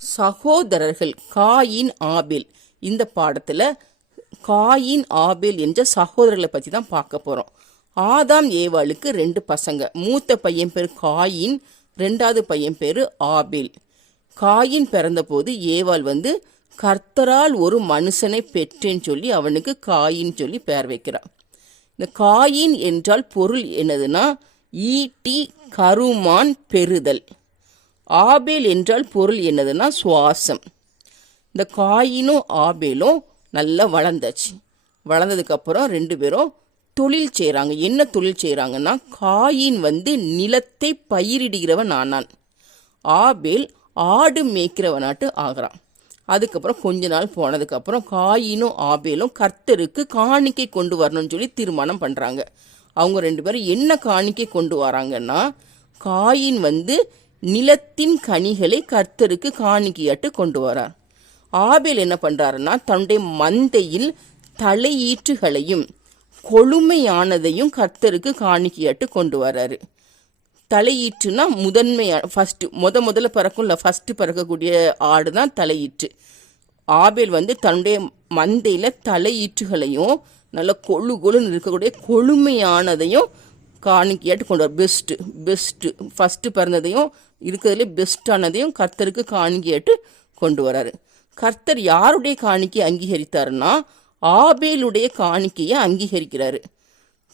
சகோதரர்கள் coin apple. இந்த பாடத்தில் காயின் ஆபேல் என்ற சகோதரர்களை பற்றி தான் பார்க்க போகிறோம் ஆதாம் ஏவாளுக்கு ரெண்டு பசங்க. மூத்த பையன் பேர் காயின் ரெண்டாவது பையன் பேர் ஆபில். காயின் பிறந்தபோது ஏவாள் வந்து கர்த்தரால் ஒரு மனுஷனை பெற்றேன்னு சொல்லி அவனுக்கு காயின் சொல்லி பெயர் வைக்கிறான் இந்த காயின் என்றால் பொருள் என்னதுன்னா ஈட்டி கருமான் பெறுதல். ஆபேல் என்றால் பொருள் என்னதுன்னா சுவாசம். இந்த காயினும் ஆபேலும் நல்லா வளர்ந்தாச்சு. வளர்ந்ததுக்கப்புறம் ரெண்டு பேரும் தொழில் செய்கிறாங்க என்ன தொழில் செய்கிறாங்கன்னா காயின் வந்து நிலத்தை பயிரிடுகிறவன் ஆனான். ஆபேல் ஆடு மேய்க்கிறவனாட்டு ஆகிறான். அதுக்கப்புறம் கொஞ்ச நாள் போனதுக்கப்புறம் காயினும் ஆபேலும் கர்த்தருக்கு காணிக்கை கொண்டு வரணும்னு சொல்லி தீர்மானம் பண்ணுறாங்க அவங்க ரெண்டு பேரும் என்ன காணிக்கை கொண்டு வராங்கன்னா காயின் வந்து நிலத்தின் கனிகளை கர்த்தருக்கு காணிக்கையாட்டு கொண்டு வரார். ஆபேல் என்ன பண்றாருன்னா தன்னுடைய மந்தையில் தலையீற்றுகளையும் கொழுமையானதையும் கர்த்தருக்கு காணிக்கையாட்டு கொண்டு வராரு. தலையீற்றுனா முதன்மையான ஃபஸ்ட்டு முத முதல்ல பிறக்கும்ல ஃபஸ்ட்டு பிறக்கக்கூடிய ஆடு தான் தலையீற்று. ஆபேல் வந்து தன்னுடைய மந்தையில் தலையீற்றுகளையும் நல்ல கொழு கொழுன்னு இருக்கக்கூடிய கொழுமையானதையும் காணிக்கையாட்டு கொண்டு வர பெஸ்ட்டு பெஸ்ட்டு ஃபஸ்ட்டு பிறந்ததையும் இருக்கிறதுலே பெஸ்ட்டானதையும் கர்த்தருக்கு காணிக்கையிட்டு கொண்டு வராரு. கர்த்தர் யாருடைய காணிக்கையை அங்கீகரித்தாருன்னா ஆபேலுடைய காணிக்கையை அங்கீகரிக்கிறாரு.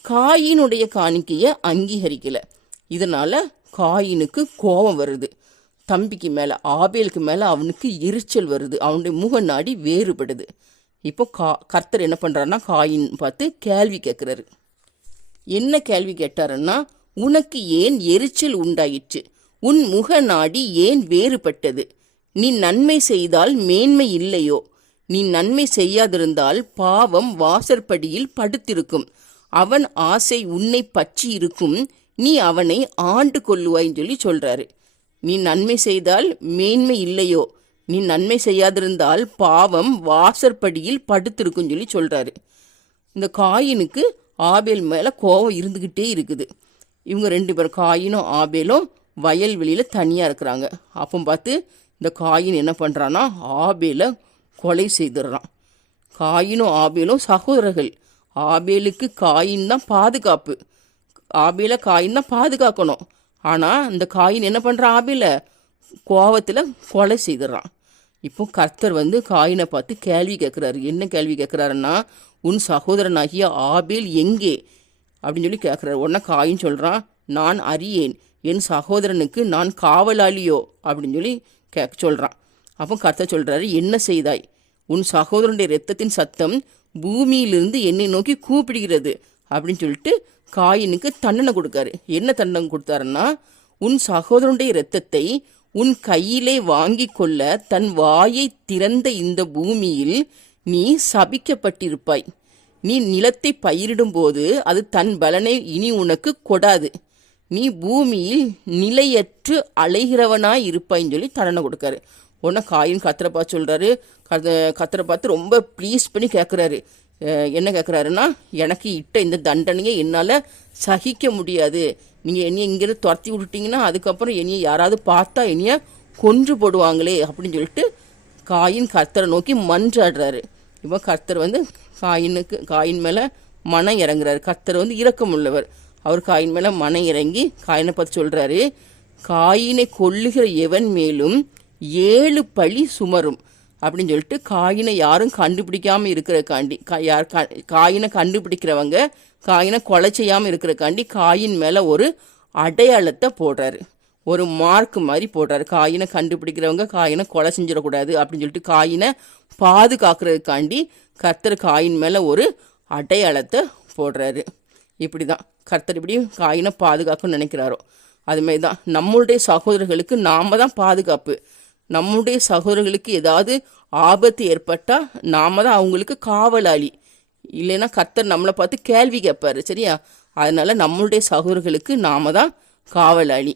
காயினுடைய காணிக்கையை அங்கீகரிக்கல. இதனால காயினுக்கு கோபம் வருது. தம்பிக்கு மேலே ஆபேலுக்கு மேலே அவனுக்கு எரிச்சல் வருது. அவனுடைய முக நாடி வேறுபடுது. இப்போ கா கர்த்தர் என்ன பண்ணுறாருன்னா காயின் பார்த்து கேள்வி கேட்குறாரு. என்ன கேள்வி கேட்டாருன்னா உனக்கு ஏன் எரிச்சல் உண்டாயிற்று? உன் முக நாடி ஏன் வேறுபட்டது? நீ நன்மை செய்தால் மேன்மை இல்லையோ? நீ நன்மை செய்யாதிருந்தால் பாவம் வாசற்படியில் படுத்திருக்கும். அவன் ஆசை உன்னை பற்றி இருக்கும். நீ அவனை ஆண்டு கொள்ளுவாய்ன்னு சொல்லி சொல்றாரு. நீ நன்மை செய்தால் மேன்மை இல்லையோ? நீ நன்மை செய்யாதிருந்தால் பாவம் வாசற்படியில் படுத்திருக்கும் சொல்லி சொல்றாரு. இந்த காயினுக்கு ஆபேல் மேலே கோபம் இருந்துக்கிட்டே இருக்குது. இவங்க ரெண்டு பேரும் காயினும் ஆபேலும் வயல்வெளியில் தனியாக இருக்கிறாங்க. அப்போ பார்த்து இந்த காயின் என்ன பண்ணுறான்னா ஆபேலை கொலை செய்துடுறான். காயினும் ஆபேலும் சகோதரர்கள். ஆபேலுக்கு காயின் தான் பாதுகாப்பு. ஆபேல காயின் தான் பாதுகாக்கணும். ஆனால் இந்த காயின் என்ன பண்ணுறான் ஆபேல? கோவத்தில் கொலை செய்துடுறான். இப்போ கர்த்தர் வந்து காயினை பார்த்து கேள்வி கேட்குறாரு. என்ன கேள்வி கேட்குறாருன்னா உன் சகோதரனாகிய ஆபேல் எங்கே? அப்படின்னு சொல்லி கேட்குறாரு. உடனே காயின் சொல்கிறான் நான் அறியேன். என் சகோதரனுக்கு நான் காவலாளியோ? அப்படின்னு சொல்லி கே சொல்கிறான் அப்போ கர்த்தர் சொல்கிறாரு என்ன செய்தாய்? உன் சகோதரனுடைய இரத்தத்தின் சத்தம் பூமியிலிருந்து என்னை நோக்கி கூப்பிடுகிறது. அப்படின்னு சொல்லிட்டு காயினுக்கு தண்டனை கொடுக்காரு. என்ன தண்டனை கொடுத்தாருன்னா உன் சகோதரனுடைய இரத்தத்தை உன் கையிலே வாங்கி கொள்ள தன் வாயை திறந்த இந்த பூமியில் நீ சபிக்கப்பட்டிருப்பாய். நீ நிலத்தை பயிரிடும்போது அது தன் பலனை இனி உனக்கு கொடாது. நீ பூமியில் நிலையற்று அலைகிறவனாய் இருப்பாய்ன்னு சொல்லி தண்டனை கொடுக்காரு. உடனே காயின் கத்திர பார்த்து சொல்கிறாரு கத கத்திர பார்த்து ரொம்ப ப்ளீஸ் பண்ணி கேட்குறாரு என்ன கேட்குறாருன்னா எனக்கு இட்ட இந்த தண்டனையை என்னால் சகிக்க முடியாது. நீங்கள் என்னைய இங்கேருந்து துரத்தி விட்டுட்டீங்கன்னா அதுக்கப்புறம் என்னைய யாராவது பார்த்தா என்னைய கொன்று போடுவாங்களே அப்படின்னு சொல்லிட்டு காயின் கர்த்தரை நோக்கி மன்றாடுறாரு. இப்போ கர்த்தர் வந்து காயினுக்கு காயின் மேலே மனம் இறங்குறாரு. கர்த்தர் வந்து இரக்கம் உள்ளவர் அவர் காயின் மேலே மனம் இறங்கி காயினை பார்த்து சொல்கிறாரு காயினை கொல்லுகிற எவன் மேலும் ஏழு பழி சுமரும். அப்படின்னு சொல்லிட்டு காயினை யாரும் கண்டுபிடிக்காம இருக்கிறக்காண்டி கா யார் கா காயினை கண்டுபிடிக்கிறவங்க காயினை கொலை செய்யாமல் இருக்கிறக்காண்டி காயின் மேலே ஒரு அடையாளத்தை போடுறாரு. ஒரு மார்க் மாதிரி போடுறாரு. காயினை கண்டுபிடிக்கிறவங்க காயினை கொலை செஞ்சிடக்கூடாது அப்படின்னு சொல்லிட்டு காயினை பாதுகாக்கிறதுக்காண்டி கர்த்தர் காயின் மேலே ஒரு அடையாளத்தை போடுறாரு. இப்படி தான் கர்த்தர் இப்படி காயினை பாதுகாக்கணும்னு நினைக்கிறாரோ? அதுமாரி தான். நம்மளுடைய சகோதரர்களுக்கு நாம் தான் பாதுகாப்பு. நம்முடைய சகோதரர்களுக்கு ஏதாவது ஆபத்து ஏற்பட்டால் நாம் தான் அவங்களுக்கு காவலாளி. இல்லைன்னா கர்த்தர் நம்மளை பார்த்து கேள்வி கேட்பாரு சரியா? அதனால் நம்மளுடைய சகோதரர்களுக்கு நாம் தான் காவலாளி.